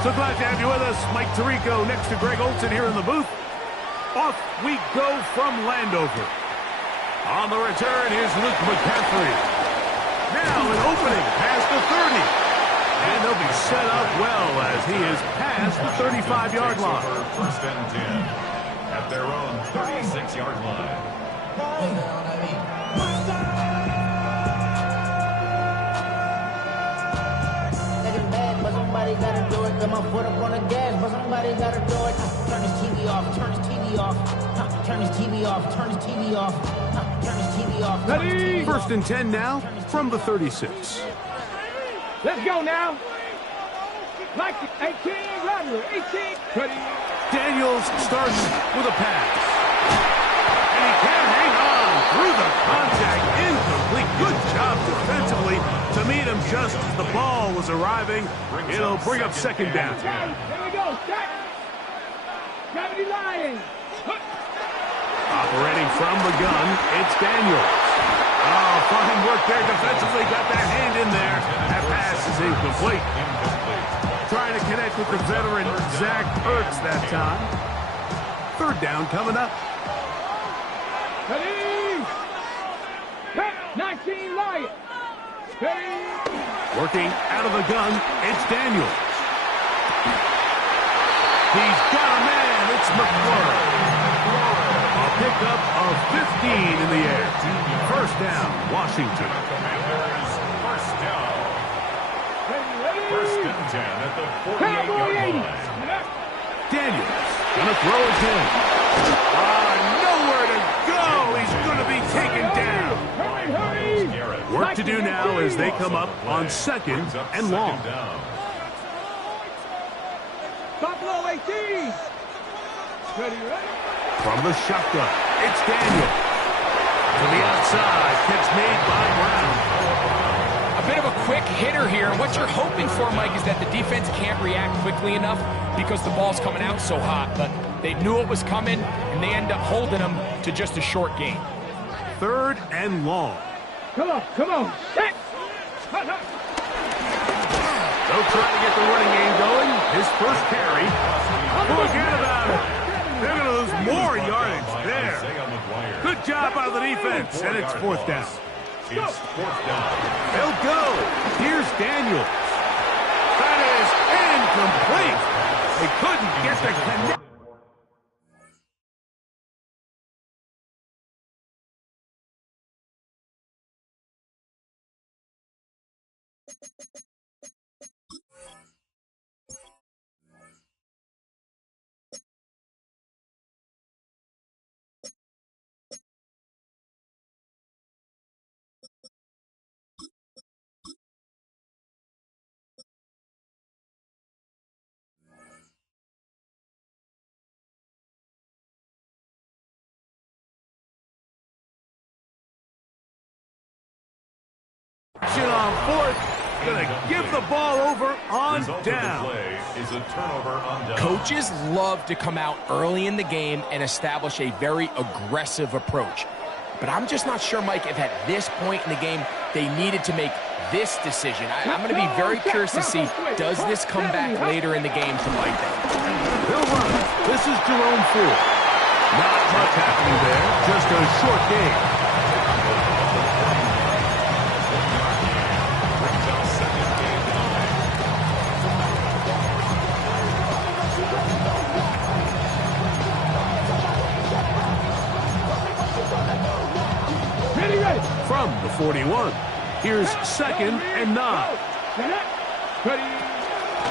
So glad to have you with us. Mike Tirico next to Greg Olson here in the booth. Off we go from Landover. On the return, here's Luke McCaffrey. Now an opening past the 30. And they'll be set up well as he is past the 35-yard line. First and 10 at their own 36-yard line. Somebody gotta do it. Got my foot up on the gas, but somebody gotta do it. Turn his TV off. Turn his TV off. Turn his TV off. Turn his TV off. Turn his TV off. Ready? First and 10 now from the 36. Let's go now. Like 18, Rodler, 18. Ready? Daniels starts with a pass. And he can hang on through the contact. Incomplete. Good job defensively to meet him just as the ball was arriving. It'll bring up second down. There we go. Check. Gravity line. Operating from the gun, it's Daniels. Oh, fine work there defensively. Got that hand in there. That pass is incomplete. Trying to connect with the veteran Zach Ertz that time. Third down coming up. Ready? 19 Lions. Ready? Working out of the gun, it's Daniels. He's got a man. It's McClure. A pickup of 15 in the air. First down, Washington. Commanders, first down. Ready? First and 10 at the Cowboy 48-yard 80. line. Daniels gonna throw again. Nowhere to go. He's gonna be taken down. Hurry, hurry. Work to do now as they come up on second and long. Buffalo 18. Ready? From the shotgun, it's Daniel. To the outside, catch made by Brown. A bit of a quick hitter here. And what you're hoping for, Mike, is that the defense can't react quickly enough because the ball's coming out so hot. But they knew it was coming, and they end up holding them to just a short gain. Third and long. Come on, come on. Check. They'll try to get the running game going. His first carry. Forget about it. They're going to lose more yardage there. Good job by the defense, and it's fourth down. It's fourth down. They'll go. Here's Daniels. That is incomplete. They couldn't get the connect. On fourth, gonna give the ball over on down. Is a turnover on down. Coaches love to come out early in the game and establish a very aggressive approach. But I'm just not sure, Mike, if at this point in the game they needed to make this decision. I'm going to be very curious to see, does this come back later in the game to bite them? They'll run. This is Jerome Ford. Not much happening there, just a short game. From the 41, here's second and 9.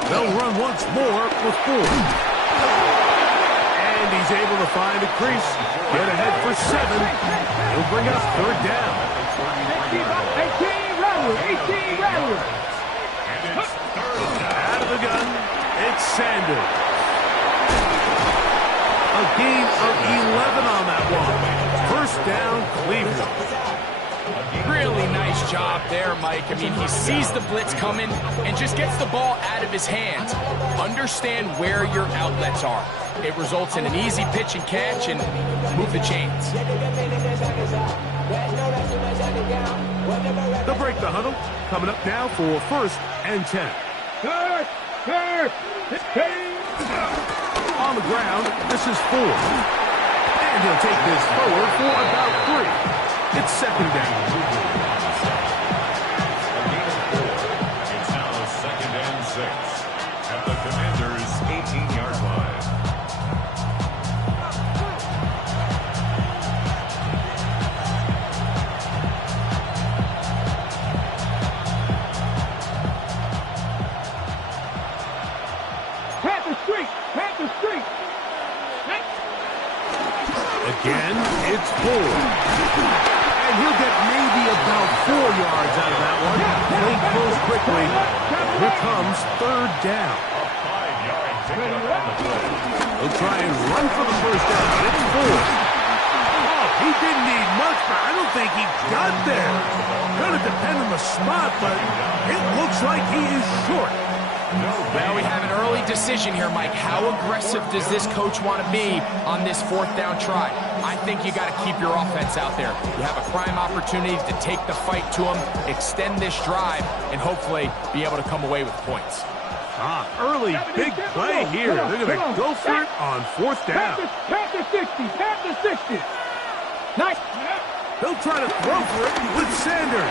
They'll run once more with Ford. And he's able to find a crease, get ahead for 7. He'll bring us third down. 18 Rattler. Out of the gun, it's Sanders. A gain of 11 on that one. First down, Cleveland. Really nice job there, Mike. I mean, he sees the blitz coming and just gets the ball out of his hands. Understand where your outlets are. It results in an easy pitch and catch and move the chains. They'll break the huddle. Coming up now for first and 10. On the ground, this is 4. And he'll take this forward for about 3. It's second down. It's now 2nd and 6 at the Commanders' 18-yard line. Again, it's 4. And he'll get maybe about 4 yards out of that one. They close quickly. Here comes 3rd down. A 5-yard pickup on the play. He'll try and run for the first down. It's 4. Oh, he didn't need much, but I don't think he got there. Gonna depend on the spot, but it looks like he is short. Well, we have an early decision here, Mike. How aggressive does this coach want to be on this 4th down try? I think you got to keep your offense out there. You have a prime opportunity to take the fight to them, extend this drive, and hopefully be able to come away with points. Early big play here. They're going to go for it on 4th down. Pass the 60. Pass the 60. Nice. He'll try to throw for it with Sanders.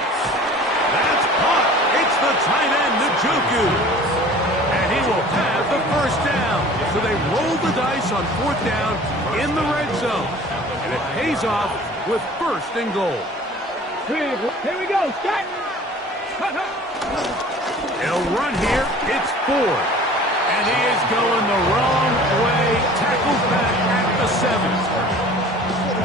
That's caught. It's the tight end, Njoku. And he will have the first down. So they roll the dice on 4th down in the red zone. And it pays off with 1st and goal. Here we go. Start. He'll run here. It's 4. And he is going the wrong way. Tackles back at the 7.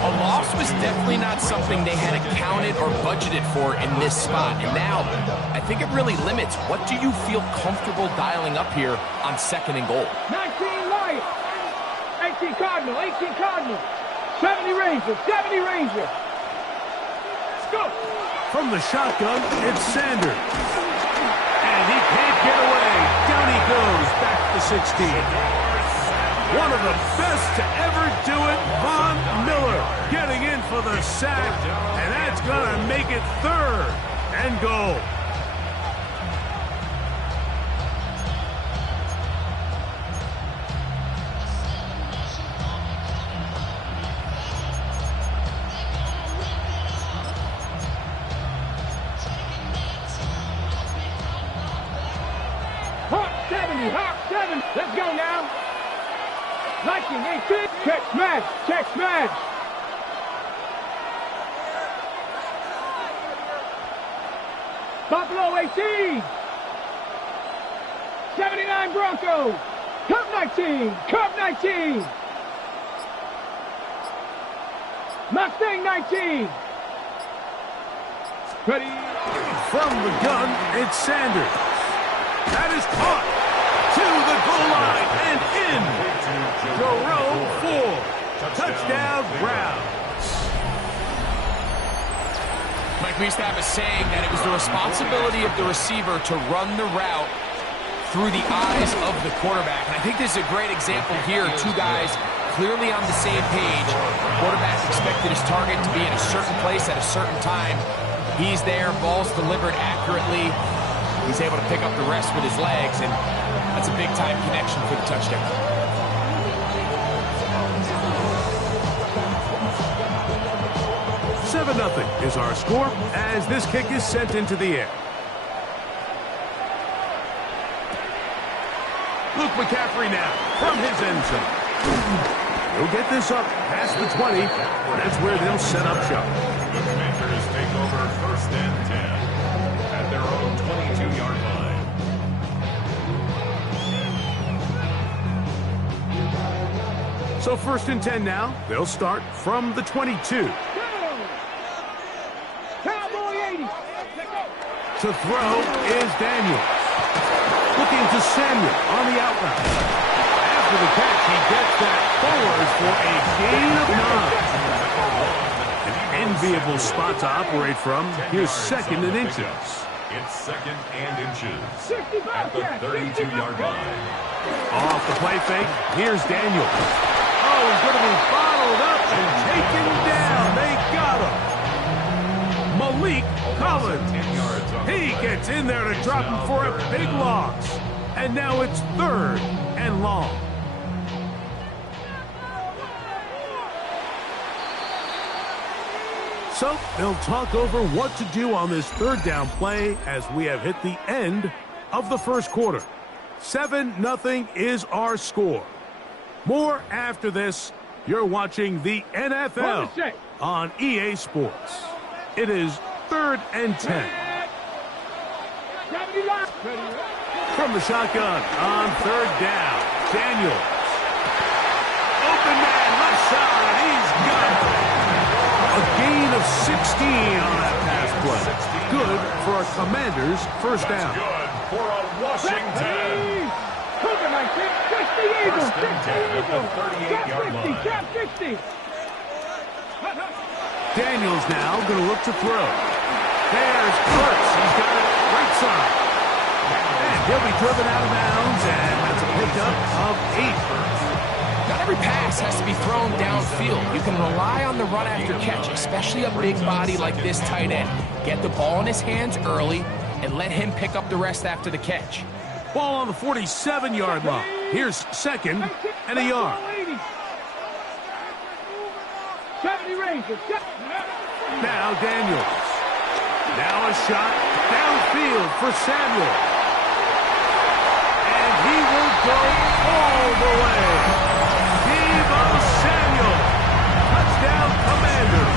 A loss was definitely not something they had accounted or budgeted for in this spot. And now, I think it really limits. What do you feel comfortable dialing up here on 2nd and goal? 19 Lions. 18 Cardinal. 18 Cardinal. 70 Ranger. 70 Ranger. Let's go. From the shotgun, it's Sanders. And he can't get away. Down he goes, back to 16. One of the best to ever do it, Von Miller, getting in for the sack, and that's going to make it 3rd and goal. Hawk 70. Hawk 7. Let's go now. 19, 18. Check smash. Check smash. Buffalo 18. 79 Broncos. Cup 19. Cup 19. Mustang 19. Ready. From the gun, it's Sanders. That is caught to the goal line and in. Jerome Ford. Touchdown, Browns. Mike, we used to have a saying that it was the responsibility of the receiver to run the route through the eyes of the quarterback. And I think this is a great example here. 2 guys clearly on the same page. Quarterback expected his target to be in a certain place at a certain time. He's there, ball's delivered accurately. He's able to pick up the rest with his legs, and that's a big-time connection for the touchdown. Nothing is our score as this kick is sent into the air. Luke McCaffrey now from his end zone. He'll get this up past the 20. That's where they'll set up shop. The Commanders take over 1st and 10 at their own 22-yard line. So 1st and 10 now. They'll start from the 22. To throw is Daniels. Looking to Samuel on the outlet. After the catch, he gets that forward for a gain of 9. An enviable spot to operate from. Here's 2nd and inches. It's 2nd and inches at the 32-yard line. Off the play fake, here's Daniels. Oh, he's going to be bottled up and taken down. They got him. Malik Collins. He gets in there to drop him for a big loss. And now it's 3rd and long. So they'll talk over what to do on this third down play as we have hit the end of the first quarter. 7-0 is our score. More after this. You're watching the NFL on EA Sports. It is 3rd and 10. From the shotgun on 3rd down, Daniels. Open man, left side, he's got it. A gain of 16 on that pass play. Good for a Commanders' first down. Good for a Washington. First and 10 at the 38-yard line. Daniels now going to look to throw. There's Kurtz. He's got it right side. And he'll be driven out of bounds, and that's a pickup of 8. Not every pass has to be thrown downfield. You can rely on the run after catch, especially a big body like this tight end. Get the ball in his hands early and let him pick up the rest after the catch. Ball on the 47-yard line. Here's 2nd and a yard. 70 Rangers. Now Daniels. Now a shot downfield for Samuel. And he will go all the way. Deebo Samuel. Touchdown, Commanders.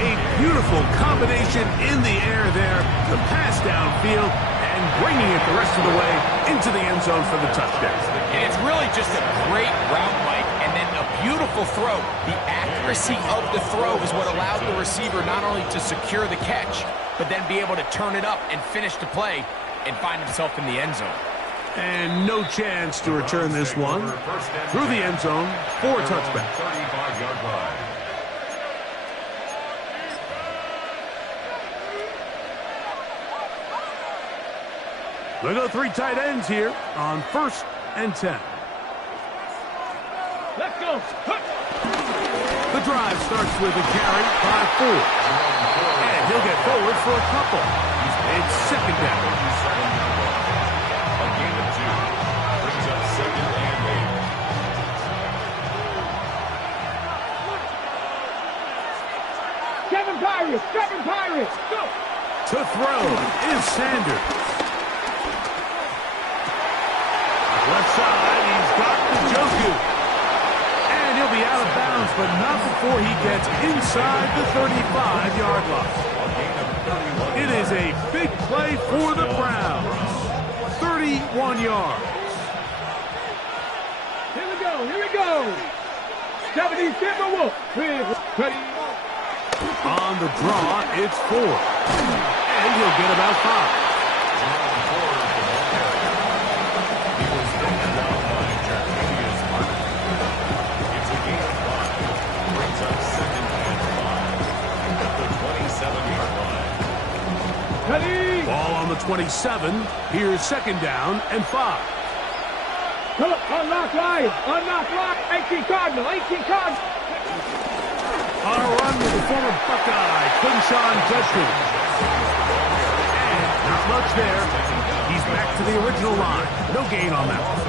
A beautiful combination in the air there. The pass downfield and bringing it the rest of the way into the end zone for the touchdown. And it's really just a great route, Mike, and then a beautiful throw. The accuracy of the throw is what allowed the receiver not only to secure the catch, but then be able to turn it up and finish the play and find himself in the end zone. And no chance to return this one through the end zone for a touchback. 35-yard line. They go 3 tight ends here on 1st and 10. Let's go. The drive starts with a carry by Ford. And he'll get forward for a couple. It's 2nd down. A gain of 2. Brings up 2nd and 8. 7 Pirates. 7 Pirates. Go. To throw is Sanders. Left side, he's got the Njoku. And he'll be out of bounds, but not before he gets inside the 35-yard line. It is a big play for the Browns. 31 yards. Here we go. Here we go. 70 Timberwolves. On the draw, it's Ford. And he'll get about 5. Ball on the 27. Here's 2nd down and 5. Unlock line. Unlock line. 18 Cardinal. 18 Cardinal. On a run with the former Buckeye, Quinshawn Judkins. And not much there. He's back to the original line. No gain on that one.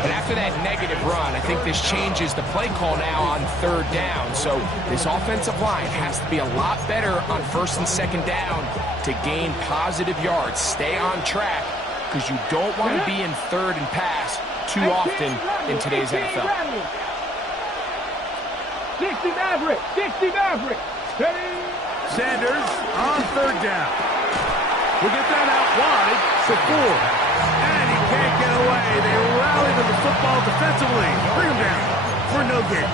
But after that negative run, I think this changes the play call now on 3rd down. So this offensive line has to be a lot better on 1st and 2nd down to gain positive yards. Stay on track because you don't want to be in 3rd and pass too often in today's NFL. 60 Maverick. 60 Maverick. Sanders on 3rd down. We'll get that out wide to Ford. And he can't get away. They rally to the football defensively. Bring him down for no gain.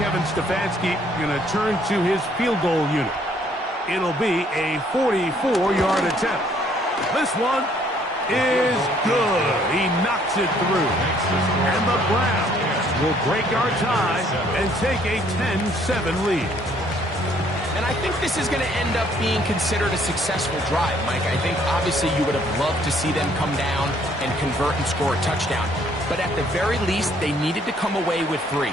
Kevin Stefanski going to turn to his field goal unit. It'll be a 44-yard attempt. This one is good. He knocks it through. And the Browns will break our tie and take a 10-7 lead. And I think this is going to end up being considered a successful drive, Mike. I think obviously you would have loved to see them come down and convert and score a touchdown. But at the very least, they needed to come away with 3.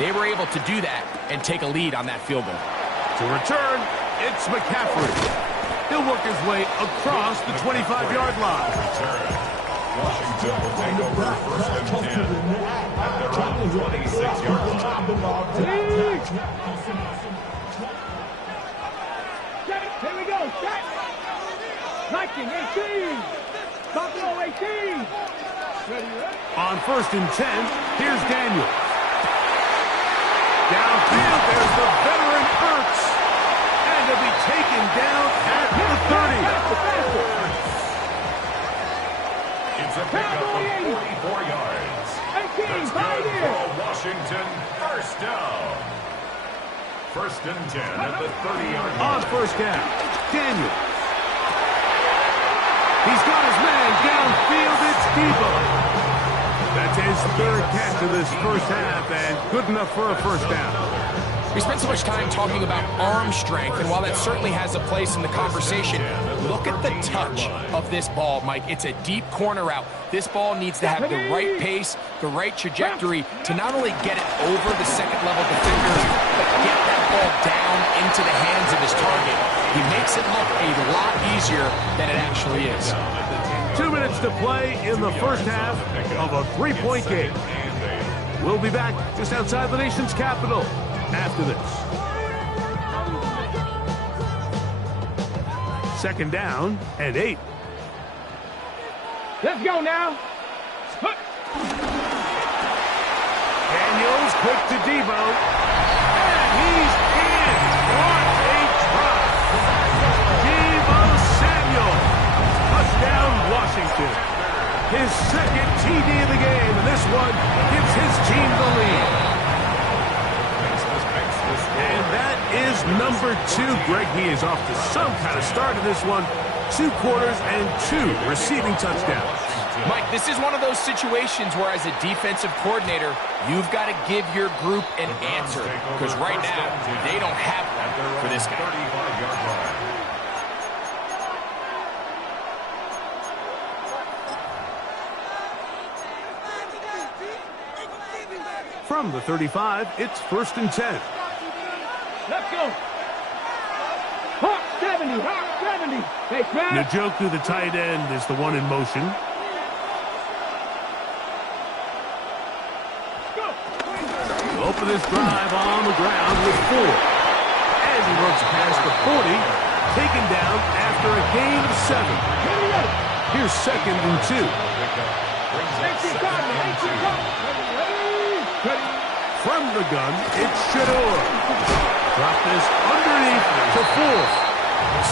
They were able to do that and take a lead on that field goal. To return, it's McCaffrey. He'll work his way across the 25-yard line. Washington will take over first and 10 at their own 26-yard line. Here we go. Set. 19, 18. Buffalo 18. Ready, ready. On first and 10, here's Daniel. Downfield, there's the veteran Ertz. And he'll be taken down at the 30. It's a pickup of 44 yards. That's good for Washington. First down. First and 10 at the 30-yard line. On first down, Daniel. He's got his man downfield. It's Debo. That's his third catch of this first half, and good enough for a first down. We spent so much time talking about arm strength, and while that certainly has a place in the conversation, look at the touch of this ball, Mike. It's a deep corner route. This ball needs to have the right pace, the right trajectory to not only get it over the second-level defenders, but get that ball down into the hands of his target. He makes it look a lot easier than it actually is. 2 minutes to play in the first half of a 3-point game. We'll be back just outside the nation's capital after this. Second down and 8. Let's go now. Daniels quick to Debo. And he's in. What a drop. Debo Samuel. Touchdown, Washington. His second TD of the game, and this one gives his team the lead. And that is number 2. Greg, he is off to some kind of start in this one. 2 quarters and 2 receiving touchdowns. Mike, this is one of those situations where as a defensive coordinator, you've got to give your group an answer. Because right now, they don't have one for this guy. From the 35, it's first and 10. Let's go. Hawk 70, Hawk 70. Hey, Crab. Njoku, the tight end, is the one in motion. Open this drive on the ground with 4. As he runs past the 40, taken down after a gain of 7. Here's second and 2. From the gun, it's Shador. Drop this underneath to 4.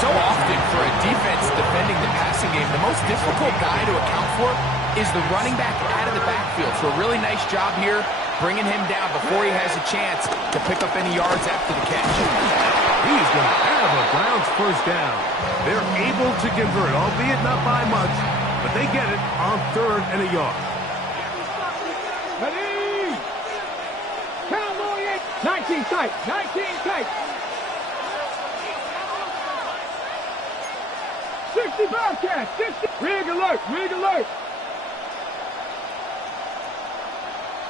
So often for a defense defending the passing game, the most difficult guy to account for is the running back out of the backfield. So a really nice job here bringing him down before he has a chance to pick up any yards after the catch. He's going to have a Browns first down. They're able to convert, albeit not by much, but they get it on 3rd and a yard. Ready? Cowboy 19 tight, 19 tight. 60 Bearcats, 60. Rig alert, rig alert.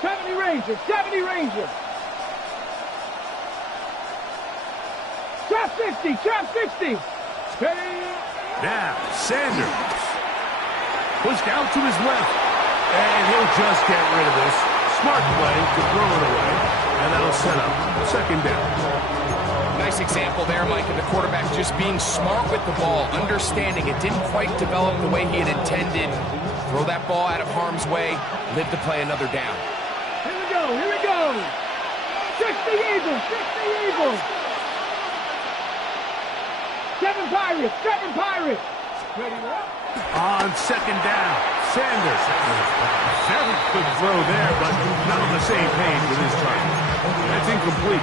70 Rangers, 70 Rangers. Trap 60, trap 60. Ready? Now, Sanders. Pushed out to his left. And he'll just get rid of this. Smart play to throw it away. And that'll set up second down. Nice example there, Mike, of the quarterback just being smart with the ball, understanding it didn't quite develop the way he had intended. Throw that ball out of harm's way, live to play another down. Here we go, here we go. 60 Eagles, 60 Eagles. 7 Pirates, 7 Pirates. Ready, what? On second down, Sanders. Very good throw there, but not on the same page with his target. That's incomplete.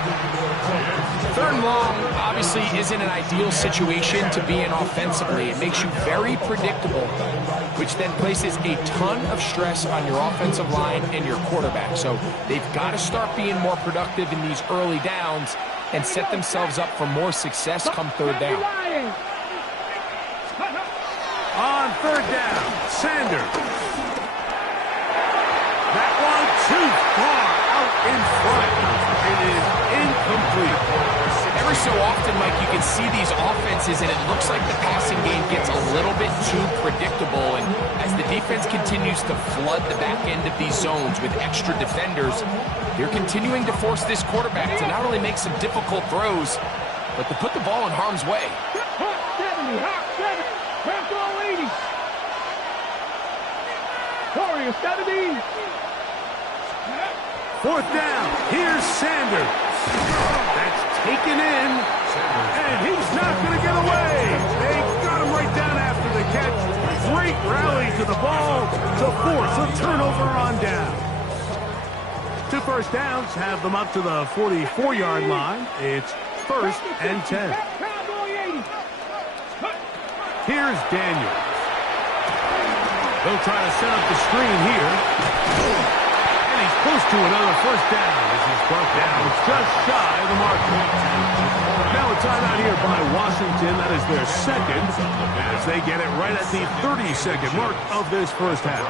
3rd and long obviously isn't an ideal situation to be in offensively. It makes you very predictable, which then places a ton of stress on your offensive line and your quarterback. So they've got to start being more productive in these early downs and set themselves up for more success come 3rd down. On 3rd down, Sanders. That one too far out in front. It is incomplete. Every so often, Mike, you can see these offenses, and it looks like the passing game gets a little bit too predictable. And as the defense continues to flood the back end of these zones with extra defenders, they're continuing to force this quarterback to not only make some difficult throws, but to put the ball in harm's way. Hot 70, hot 70, back all 80. Warriors 70. Fourth down. Here's Sanders. That's taken in, and he's not going to get away. They got him right down after the catch. Great rally to the ball to force a turnover on down. 2 first downs have them up to the 44-yard line. It's 1st and 10. Here's Daniels. They'll try to set up the screen here. And he's close to another first down as he's brought down just shy of the marker. Now a timeout here by Washington. That is their second as they get it right at the 30-second mark of this first half.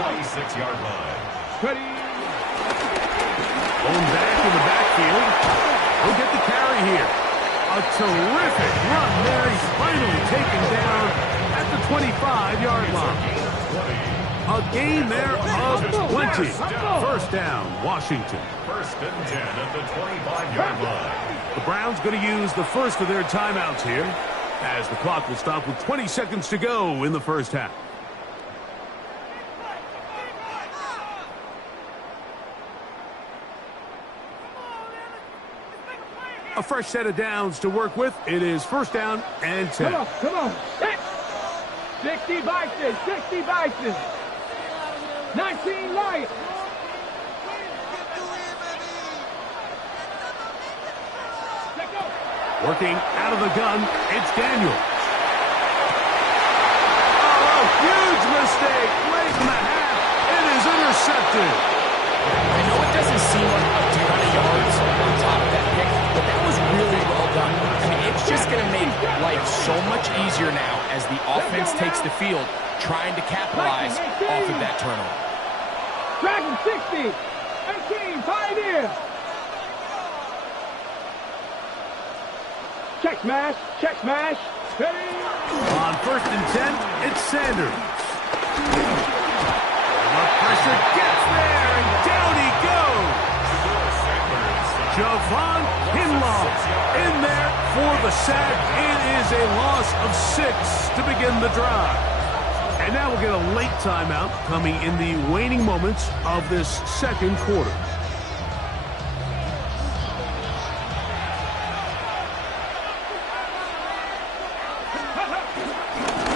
46-yard line. Ready. Going back in the backfield. He'll get the carry here. A terrific run there. He's finally taken down at the 25-yard line. A gain there of 20. First down, Washington. 1st and 10 at the 25-yard line. The Browns going to use the first of their timeouts here as the clock will stop with 20 seconds to go in the first half. A fresh set of downs to work with. It is 1st down and 10. Come on. 60 Bison, 60 Bison. 19 Lions. Working out of the gun, it's Daniels. Oh, huge mistake. Late in the half. It is intercepted. I know it doesn't seem like a ton of yards on top of that pick, but that was really well done. I mean, it's just going to make life so much easier now as the offense takes the field, trying to capitalize off of that turnover. Dragon 60. 18, Pioneer. Check smash. Ready. On 1st and 10, it's Sanders. The pressure gets there, and down he goes. Javon Kinlaw in there for the sack. It is a loss of 6 to begin the drive. And now we'll get a late timeout coming in the waning moments of this second quarter.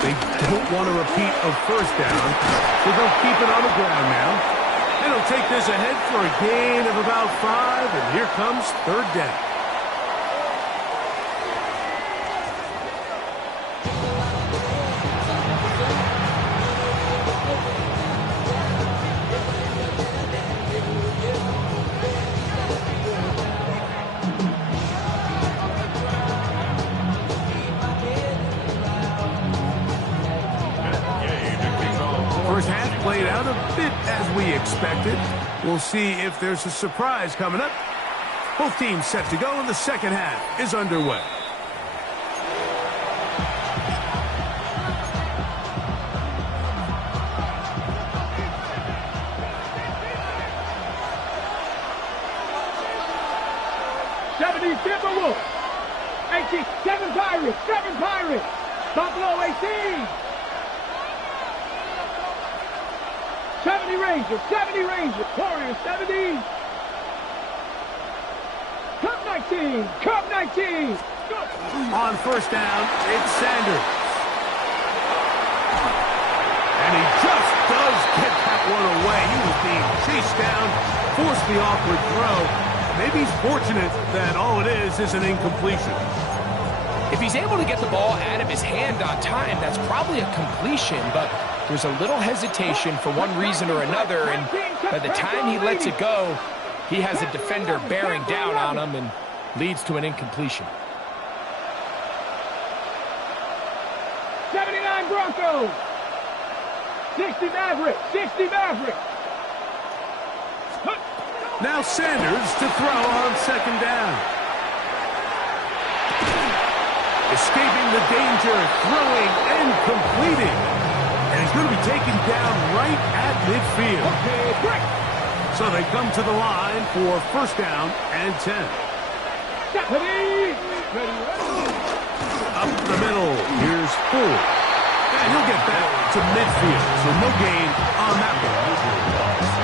They don't want a repeat of first down, so they'll keep it on the ground now. And they'll take this ahead for a gain of about 5, and here comes 3rd down. First half played out a bit as we expected. We'll see if there's a surprise coming up. Both teams set to go, and the second half is underway. Timberwolves. 18, 7 Pirates. Buffalo 18. 70 Rangers. Warriors 70. Cup 19. On first down, it's Sanders. And he just does get that one away. He was being chased down, forced the awkward throw. Maybe he's fortunate that all it is an incompletion. If he's able to get the ball out of his hand on time, that's probably a completion, but there's a little hesitation for one reason or another, and by the time he lets it go, he has a defender bearing down on him and leads to an incompletion. 79 Broncos. 60 Mavericks. Now Sanders to throw on second down. Escaping the danger, throwing and completing. And he's going to be taken down right at midfield. Okay, break. So they come to the line for first down and 10. Ready. Up the middle, here's Ford. And he'll get back to midfield, so no gain on that one.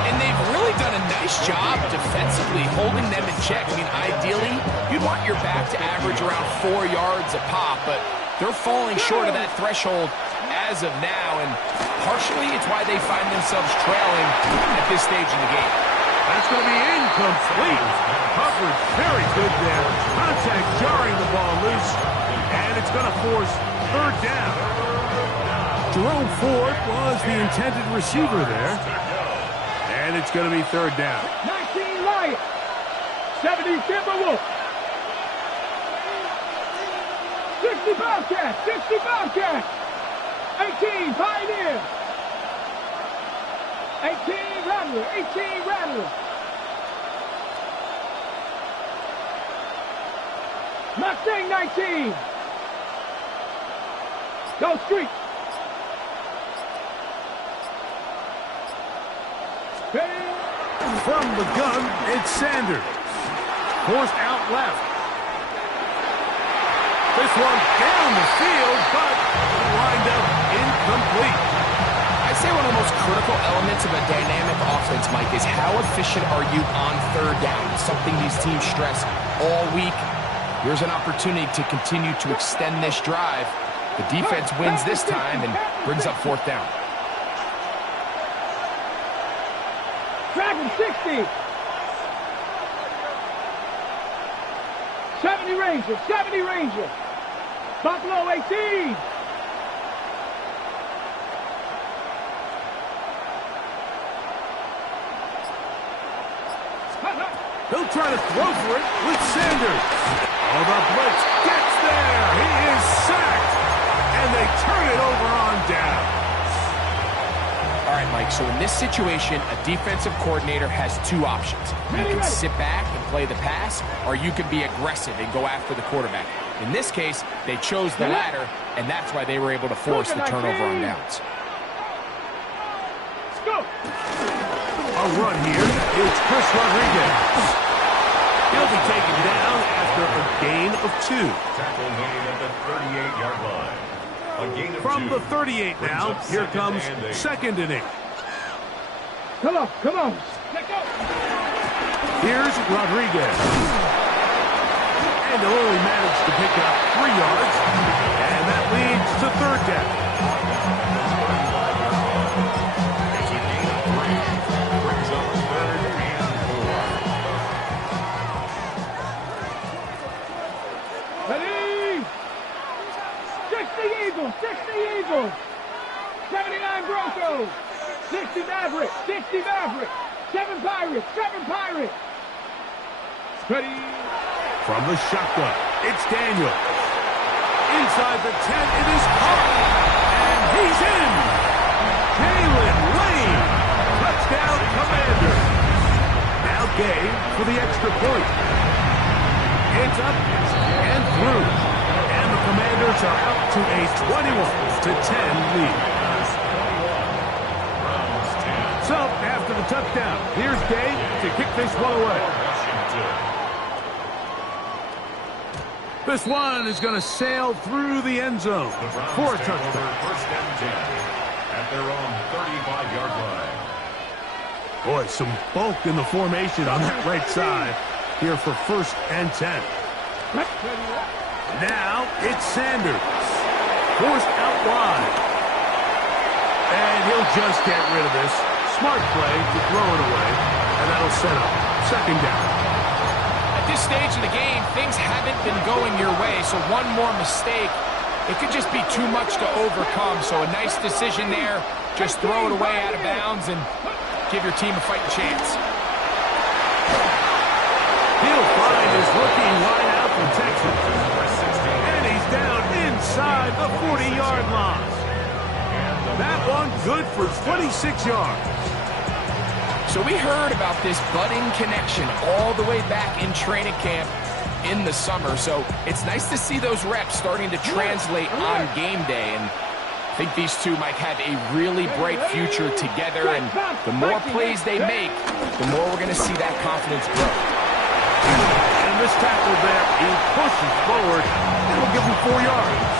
And they've really done a nice job defensively holding them in check. I mean, ideally, you'd want your back to average around 4 yards a pop, but they're falling short of that threshold as of now, and partially it's why they find themselves trailing at this stage in the game. That's going to be incomplete. Coverage very good there. Contact jarring the ball loose, and it's going to force third down. Jerome Ford was the intended receiver there. And it's going to be third down. 19 Lions. 70 Timberwolves. 60 Bobcats. 60 Bobcats. 18 Pioneers. 18 Rattler. 18 Rattler. Mustang 19. Go Street. From the gun, it's Sanders. Forced out left. This one down the field, but lined up incomplete. I'd say one of the most critical elements of a dynamic offense, Mike, is how efficient are you on third down? It's something these teams stress all week. Here's an opportunity to continue to extend this drive. The defense wins this time and brings up fourth down. Dragon 60. 70 Rangers. 70 Rangers. Buffalo 18. He'll try to throw for it with Sanders. Oh, the blitz gets there. He is sacked. And they turn it over on down. All right, Mike, so in this situation, a defensive coordinator has two options. You can sit back and play the pass, or you can be aggressive and go after the quarterback. In this case, they chose the latter, and that's why they were able to force the turnover on downs. Let's go. A run here. It's Chris Rodriguez. He'll be taken down after a gain of 2. Tackle made at the 38-yard line. A gain of 2. From the 38 now, here comes second and 8. Come on, come on. Let's go. Here's Rodriguez. And he'll only manage to pick up 3 yards. And that leads to third down. It's a gain of 3. Brings up third and 4. Ready. 60 Eagles. 60 Eagles. 79 Broncos. 60 Mavericks. 60 Mavericks. 7 Pirates. 7 Pirates. Ready. From the shotgun, it's Daniel. Inside the 10, it is caught. And he's in. Jalen Lane. Touchdown, Commanders. Now Gay for the extra point. It's up and through. And the Commanders are out to a 21-10 lead. So, after the touchdown, here's Gay to kick this one away. This one is going to sail through the end zone for a touchdown. First and 10 at their own 35-yard line. Boy, some bulk in the formation on that right side here for first and 10. Now it's Sanders. Forced out wide. And he'll just get rid of this. Smart play to throw it away. And that'll set up second down. At this stage of the game, things haven't been going your way, so one more mistake, it could just be too much to overcome. So a nice decision there. Just throw it away out of bounds and give your team a fighting chance. He'll find his rookie wideout protection. And he's down inside the 40-yard line. That one good for 26 yards. So we heard about this budding connection all the way back in training camp. in the summer, so it's nice to see those reps starting to translate on game day. And I think these two might have a really bright future together, and the more plays they make, the more we're going to see that confidence grow. And this tackle there, he pushes forward. It'll give him 4 yards.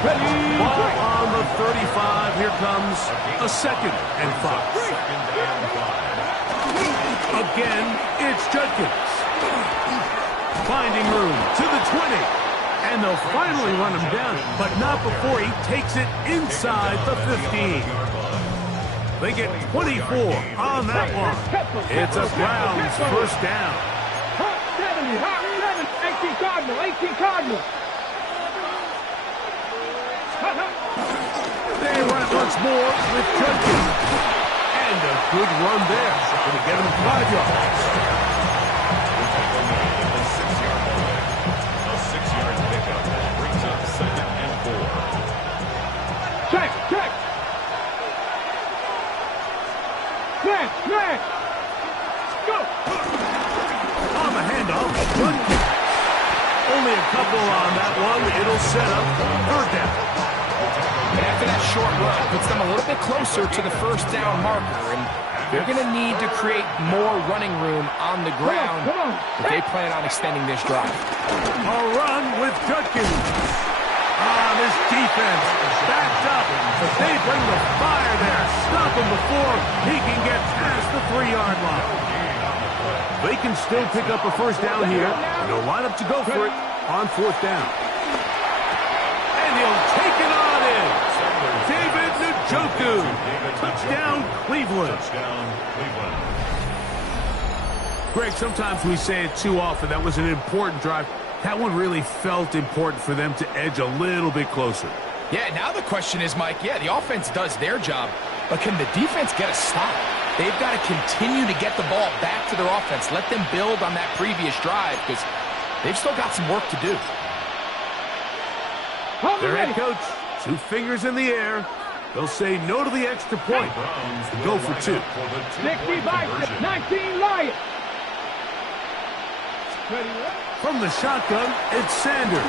Ball on the 35. Here comes a 2nd and 5. Again, it's Judkins. Finding room to the 20. And they'll finally run him down, but not before he takes it inside the 15. They get 24 on that one. It's a Browns first down. Hot 70, hot 7, 18 Cardinal, 18 Cardinal. They run it once more with Judkins. And a good run there. Going to get him 5 yards. A 6-yard pickup brings up 2nd and 4. Check. Smash. Go. On the handoff, Judkins. Only a couple on that one. It'll set up 3rd down. And after that short run, puts them a little bit closer to the first down marker, and they're going to need to create more running room on the ground if they plan on extending this drive. A run with Judkins. This defense backed up, but they bring the fire there. Stop him before he can get past the 3-yard line. They can still pick up a first down here, and they'll line up to go for it on 4th down. And he'll take it on in. David Njoku. Touchdown, Cleveland. Greg, sometimes we say it too often. That was an important drive. That one really felt important for them to edge a little bit closer. Yeah, now the question is, Mike, the offense does their job, but can the defense get a stop? They've got to continue to get the ball back to their offense. Let them build on that previous drive, because they've still got some work to do. Their head coach, 2 fingers in the air. They'll say no to the extra point and go for 2. 60 Bison, 19 Lions. From the shotgun, it's Sanders.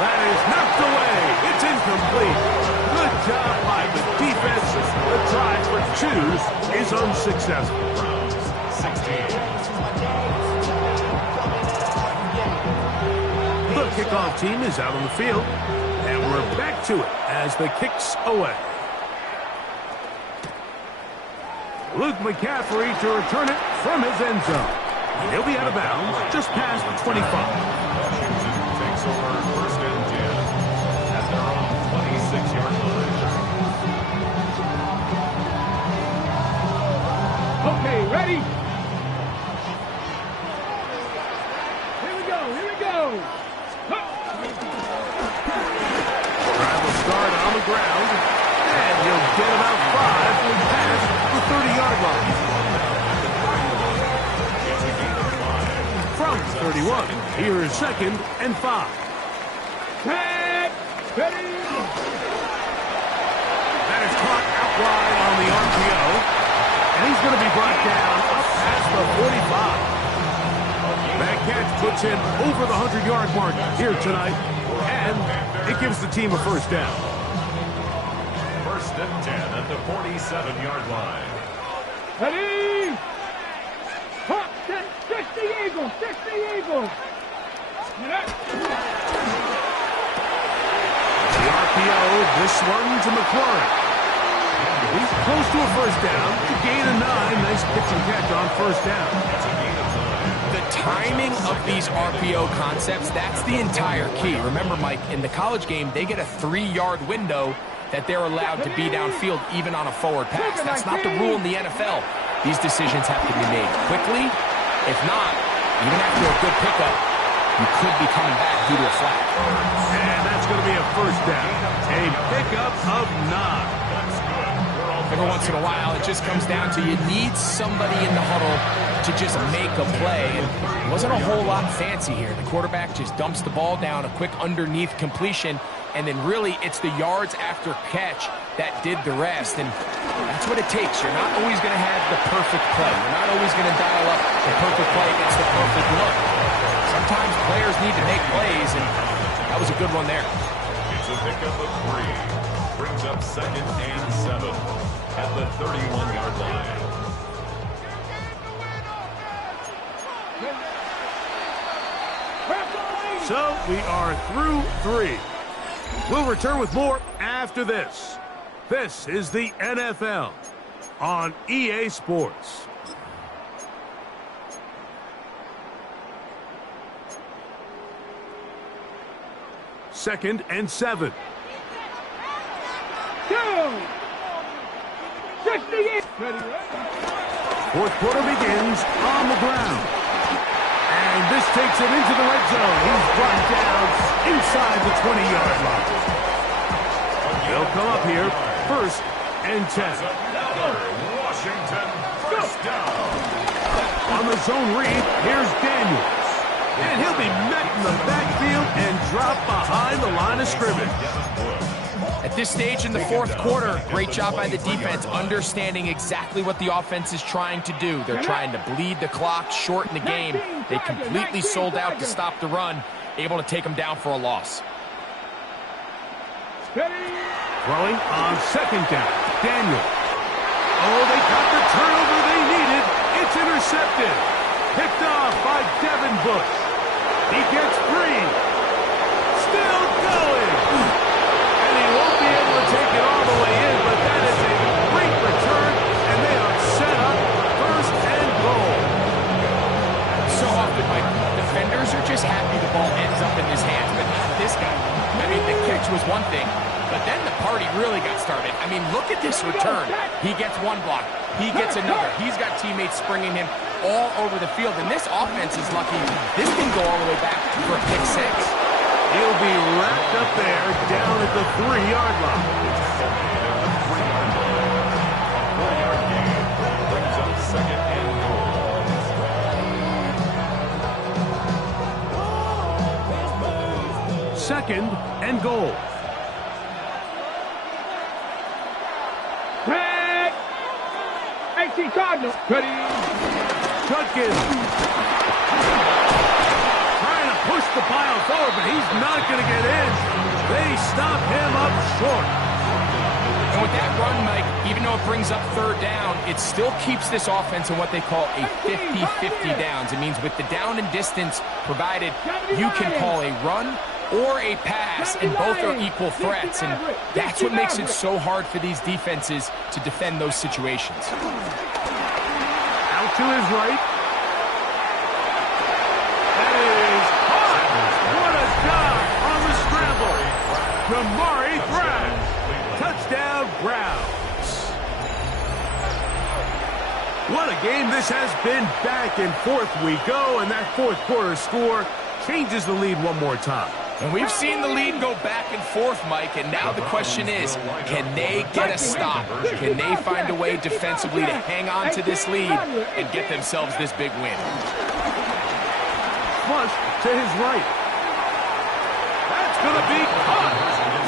That is knocked away. It's incomplete. Good job by the defense. The try for 2 is unsuccessful. 16. The kickoff team is out on the field, and we're back to it as the kick's away. Luke McCaffrey to return it from his end zone. He'll be out of bounds just past the 25. Washington takes over 1st and 10 at their own 26-yard line. Okay, ready? Here we go. Drive will start on the ground, and he'll get about 5 when past the 30-yard line. From 31, here is 2nd and 5. Set, ready. That is caught out wide on the RPO, and he's going to be brought down up past the 45. That catch puts him over the 100-yard mark here tonight, and it gives the team a first down. 1st and 10 at the 47-yard line. Ready. Hot, 60 Eagles, 60 Eagles. The RPO, this one to McLaurin. He's close to a first down. To gain a 9. Nice pitch and catch on first down. The timing of these RPO concepts, that's the entire key. Remember, Mike, in the college game, they get a 3-yard window that they're allowed to be downfield even on a forward pass. That's not the rule in the NFL. These decisions have to be made quickly. If not, even after a good pickup, you could be coming back due to a flag. And that's going to be a first down. A pickup of 9. Every once in a while, it just comes down to you need somebody in the huddle to just make a play. And it wasn't a whole lot fancy here. The quarterback just dumps the ball down, a quick underneath completion, and then really it's the yards after catch that did the rest, and that's what it takes. You're not always going to have the perfect play. You're not always going to dial up the perfect play against the perfect look. Sometimes players need to make plays, and that was a good one there. It's a pickup of 3. Brings up 2nd and 7 at the 31-yard line. So we are through 3. We'll return with more after this. This is the NFL on EA Sports. Second and 7. 68. Fourth quarter begins on the ground. And this takes him into the red zone. He's brought down inside the 20-yard line. They'll come up here, 1st and 10. Washington, first down. On the zone read, here's Daniels. And he'll be met in the backfield and dropped behind the line of scrimmage. At this stage in the fourth quarter, great job by the defense, understanding exactly what the offense is trying to do. They're trying to bleed the clock, shorten the game. They completely sold out to stop the run, able to take them down for a loss. Throwing on 2nd down, Daniel. Oh, they got the turnover they needed. It's intercepted. Picked off by Devin Bush. He gets 3. Still going. And he won't be able to take it all the way in, but that is a great return, and they are set up 1st and goal. So often, Mike, defenders are just happy the ball ends up in his hands, but not this guy. I mean, the catch was one thing, but then the party really got started. I mean, look at this return. He gets one block. He gets another. He's got teammates springing him all over the field, and this offense is lucky. This can go all the way back for a pick 6. He'll be wrapped up there down at the 3-yard line. Brings up 2nd and goal. 2nd and goal. Tag. 18 Cardinals. Ready. Judkins. Trying to push the pile forward, but he's not going to get in. They stop him up short. And with that run, Mike, even though it brings up 3rd down, it still keeps this offense in what they call a 50-50 downs. It means with the down and distance provided, you can call a run or a pass, and both are equal threats. And that's what makes it so hard for these defenses to defend those situations. Out to his right. That is hot. What a job on the scramble. Kamari Brown. Touchdown, Browns. What a game this has been. Back and forth we go, and that fourth quarter score changes the lead one more time. And we've seen the lead go back and forth, Mike, and now the question is, can they get a stop? Can they find a way defensively to hang on to this lead and get themselves this big win? Flush to his right. That's going to be caught.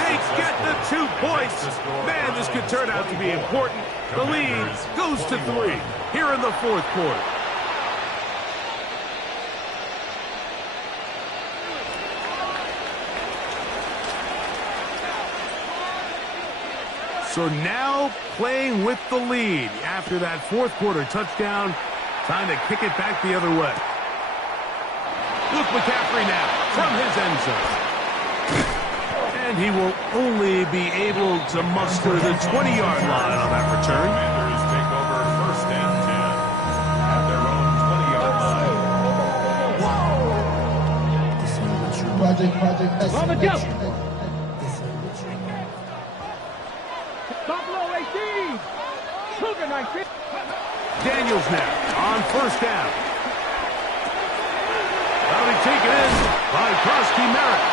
They get the 2 points. Man, this could turn out to be important. The lead goes to 3 here in the fourth quarter. So now playing with the lead after that fourth quarter touchdown. Time to kick it back the other way. Luke McCaffrey now from his end zone. And he will only be able to muster the 20-yard line on that return. Commanders take over 1st and 10 at their own 20-yard line. Project Buffalo 18. Cougar 19. Daniels now on 1st down. That'll be taken in by Krosky Merritt.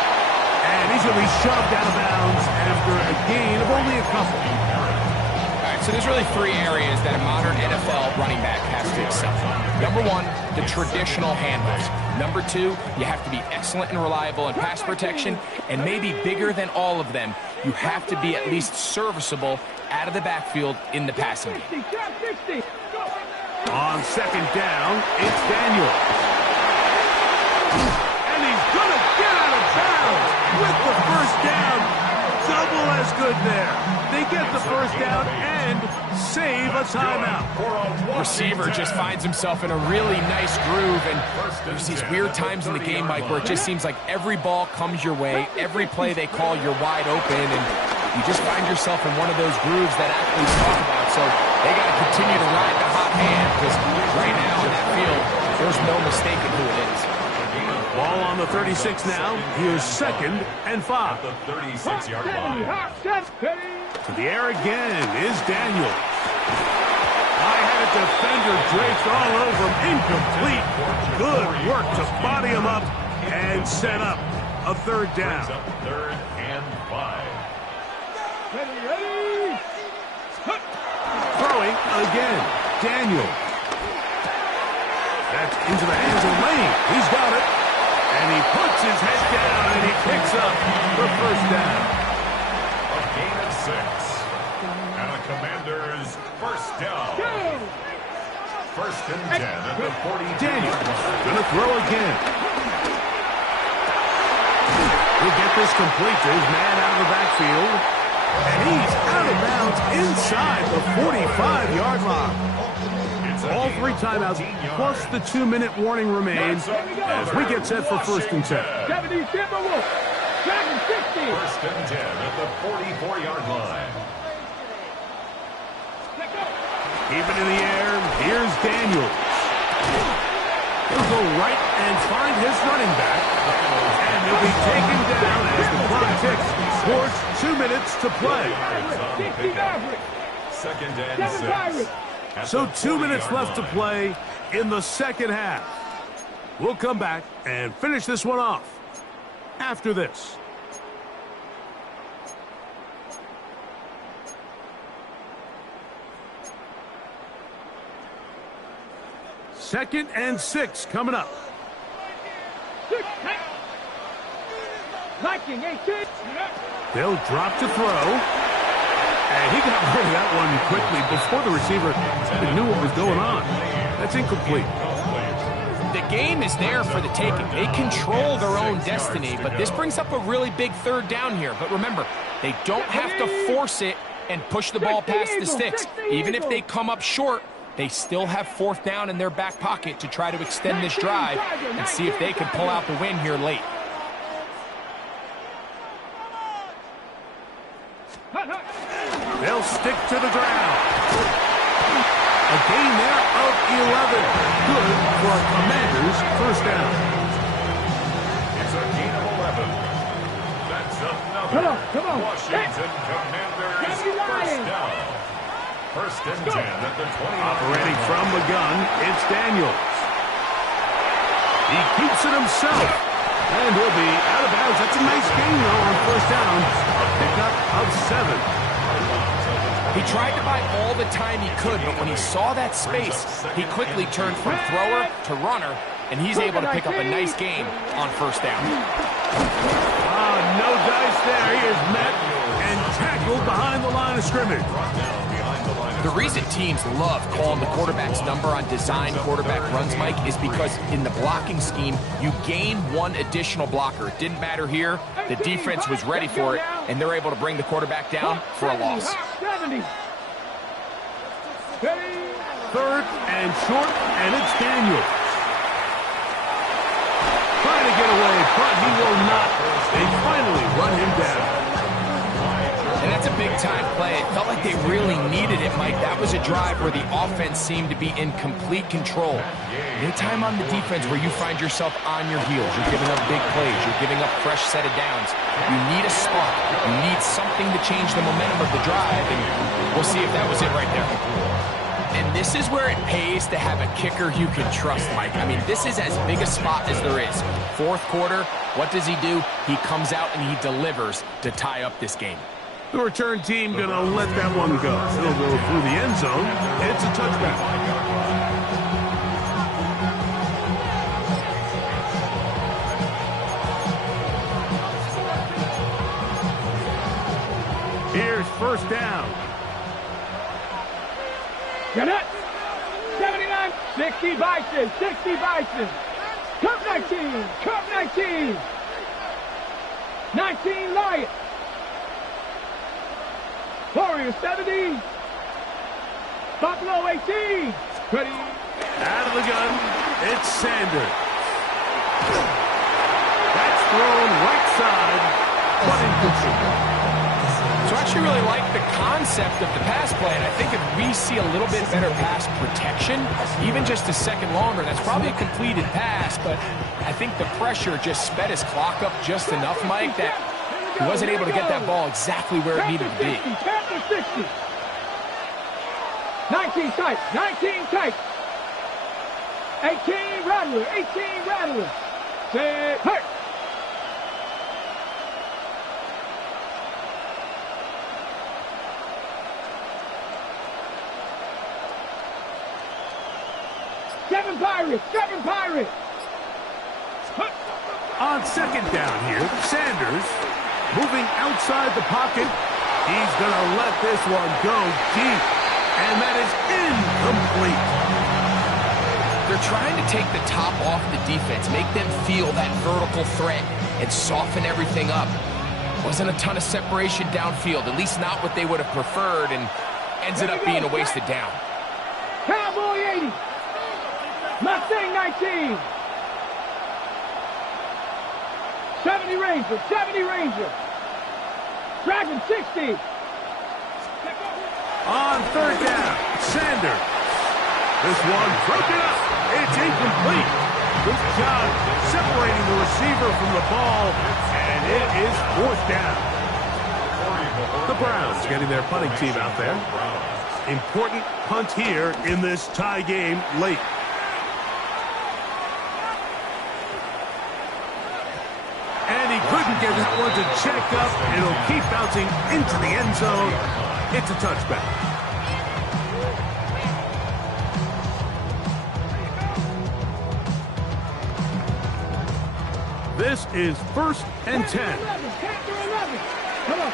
And he's going to be shoved out of bounds after a gain of only a couple. All right, so there's really 3 areas that a modern NFL running back has to excel. Number 1, the traditional handles. Number 2, you have to be excellent and reliable in pass protection, and maybe bigger than all of them, you have to be at least serviceable out of the backfield in the passing game. On second down, it's Daniel. And he's going to get out of bounds with the first down. Double as good there. They get the first down and save a timeout. Receiver just finds himself in a really nice groove, and there's these weird times in the game, Mike, where it just seems like every ball comes your way, every play they call, you're wide open, and you just find yourself in one of those grooves that athletes talk about. So they got to continue to ride the hot hand, because right now in that field, there's no mistaking who it is. Ball on the 36 now. Here's 2nd and 5. The 36-yard line. To the air again is Daniel. I had a defender draped all over him. Incomplete. Good work to body him up and set up a 3rd down. 3rd and 5. Throwing again. Daniel. That's into the hands of Lane. He's got it. And he puts his head down and he picks up the 1st down. A gain of 6. And a Commander's 1st down. 1st and 10 at the 40. Daniel gonna throw again. He'll get this complete to his man out of the backfield. And he's out of bounds inside the 45-yard line. All 3 timeouts plus the 2-minute warning remains as we get set for 1st and 10. 70 Timberwolves. 760. 1st and 10 at the 44-yard line. Keep it in the air. Here's Daniels. He'll go right and find his running back. And he'll be taken down as the clock ticks towards 2 minutes to play. 2nd and 6. So 2 minutes left to play in the 2nd half. We'll come back and finish this one off after this. Second and 6 coming up. They'll drop to throw. And he got rid of that one quickly before the receiver even knew what was going on. That's incomplete. The game is there for the taking. They control their own destiny, but this brings up a really big 3rd down here. But remember, they don't have to force it and push the ball past the sticks. Even if they come up short, they still have 4th down in their back pocket to try to extend this drive and see if they can pull out the win here late. They'll stick to the ground. A gain there of 11. Good for a Commander's 1st down. It's a gain of 11. That's another Washington Commanders 1st down. 1st and 10 at the 20. Operating from the gun, it's Daniels. He keeps it himself. And he'll be out of bounds. That's a nice gain, though, on 1st down. A pickup of 7. He tried to buy all the time he could, but when he saw that space, he quickly turned from thrower to runner, and he's able to pick up a nice gain on 1st down. No dice there. He is met and tackled behind the line of scrimmage. The reason teams love calling the quarterback's number on design quarterback runs, Mike, is because in the blocking scheme, you gain 1 additional blocker. It didn't matter here. The defense was ready for it, and they're able to bring the quarterback down for a loss. 3rd and short, and it's Daniels. Trying to get away, but he will not. They finally run him down. And that's a big-time play. It felt like they really needed it, Mike. That was a drive where the offense seemed to be in complete control. Anytime on the defense where you find yourself on your heels, you're giving up big plays, you're giving up fresh set of downs, you need a spark. You need something to change the momentum of the drive, and we'll see if that was it right there. And this is where it pays to have a kicker you can trust, Mike. I mean, this is as big a spot as there is. 4th quarter, what does he do? He comes out and he delivers to tie up this game. The return team going to let that one go. It'll go through the end zone. It's a touchback. Here's first down. Get it. 79, 60 Bison, 60 Bison. Cup 19, Cup 19. 19 Lions. Warriors 70. Buffalo 18. Ready. Out of the gun, it's Sanders. That's thrown right side, but incomplete. So I actually really like the concept of the pass play, and I think if we see a little bit better pass protection, even just a second longer, that's probably a completed pass, but I think the pressure just sped his clock up just enough, Mike, that he wasn't able to get that ball exactly where it needed to be. 60. 19 tight, 19 tight. 18 Rattler, 18 Rattler. Set, hurt. Seven Pirates. On second down here, Sanders moving outside the pocket. He's going to let this one go deep, and that is incomplete. They're trying to take the top off the defense, make them feel that vertical threat, and soften everything up. Wasn't a ton of separation downfield, at least not what they would have preferred, and ended up being a wasted down. Cowboy 80. Mustang 19. 70 Ranger. Dragon 60. On third down, Sanders. This one broken up. It's incomplete. Good job separating the receiver from the ball, and it is fourth down. The Browns getting their punting team out there. Important punt here in this tie game late. And he couldn't get that one to check up. It'll keep bouncing into the end zone. It's a touchback. This is first and 10. Come on.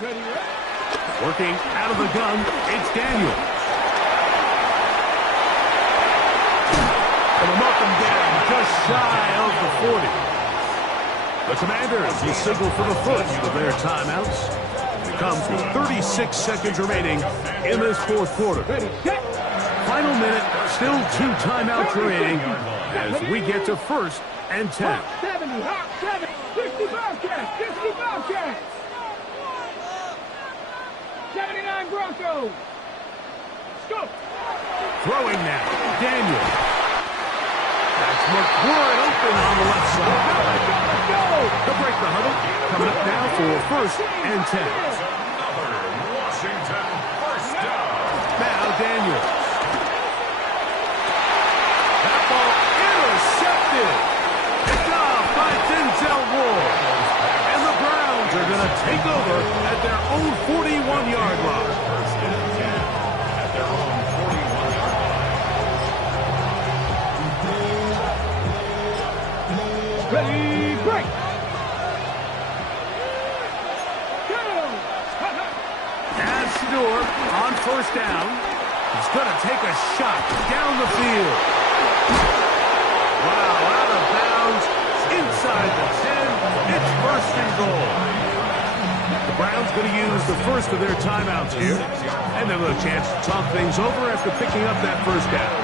Ready. Working out of the gun, it's Daniel. And a welcome down just shy of the 40. The Commanders will signal for the first of their timeouts. It comes with 36 seconds remaining in this fourth quarter. Final minute, still 2 timeouts remaining as we get to first and 10. 70, 60 Bobcats, 60 Bobcats. 79 Broncos. Let's go. Throwing now, Daniel. That's McCoy open on the left side. Let's go. To break the huddle, coming up now for first and 10. Another Washington first down. Now Daniel. That ball intercepted. Picked off by Denzel Ward. And the Browns are going to take over at their own 41-yard line. First and 10 at their own 41-yard line. Ready, break. As Stewart on first down, he's going to take a shot down the field. Wow, out of bounds, inside the 10, it's first and goal. The Browns going to use the first of their timeouts here, and they'll have a chance to talk things over after picking up that first down.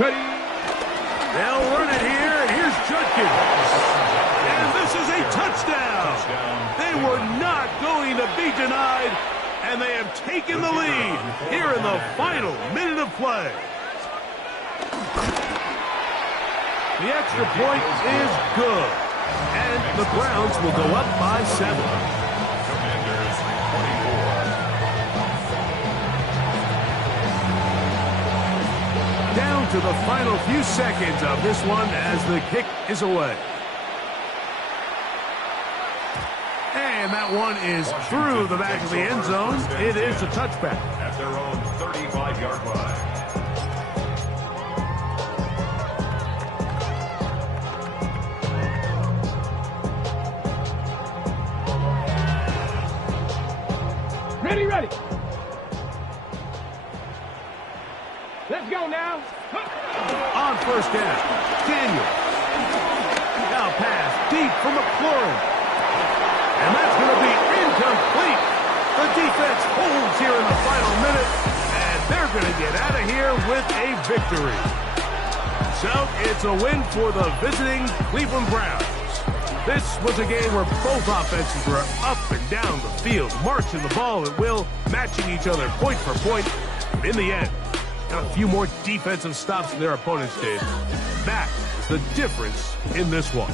Ready. They'll run it here, and here's Judkins. And this is a touchdown. They were not going to be denied, and they have taken the lead here in the final minute of play. The extra point is good, and the Browns will go up by 7. Commanders 24. Down to the final few seconds of this one as the kick is away. And that That one is through the back of the end zone. It is a touchback. At their own 35-yard line. Ready, ready. Let's go now. On first down, Daniel. Now pass deep for McLaurin. And that's going to be incomplete. The defense holds here in the final minute, and they're going to get out of here with a victory. So it's a win for the visiting Cleveland Browns. This was a game where both offenses were up and down the field, marching the ball at will, matching each other point for point. But in the end, got a few more defensive stops than their opponents did. That is the difference in this one.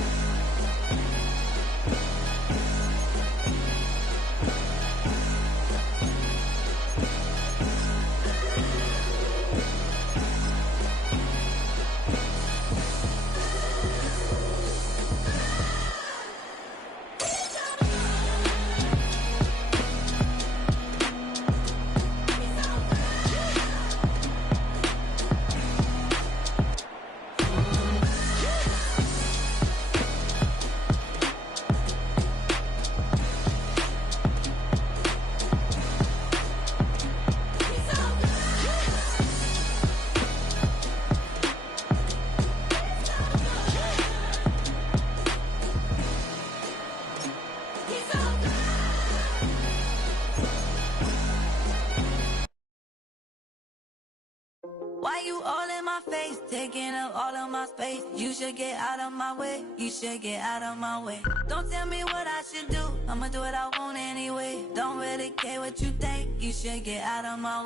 Why you all in my face, taking up all of my space? You should get out of my way, you should get out of my way. Don't tell me what I should do, I'ma do what I want anyway. Don't really care what you think, you should get out of my way.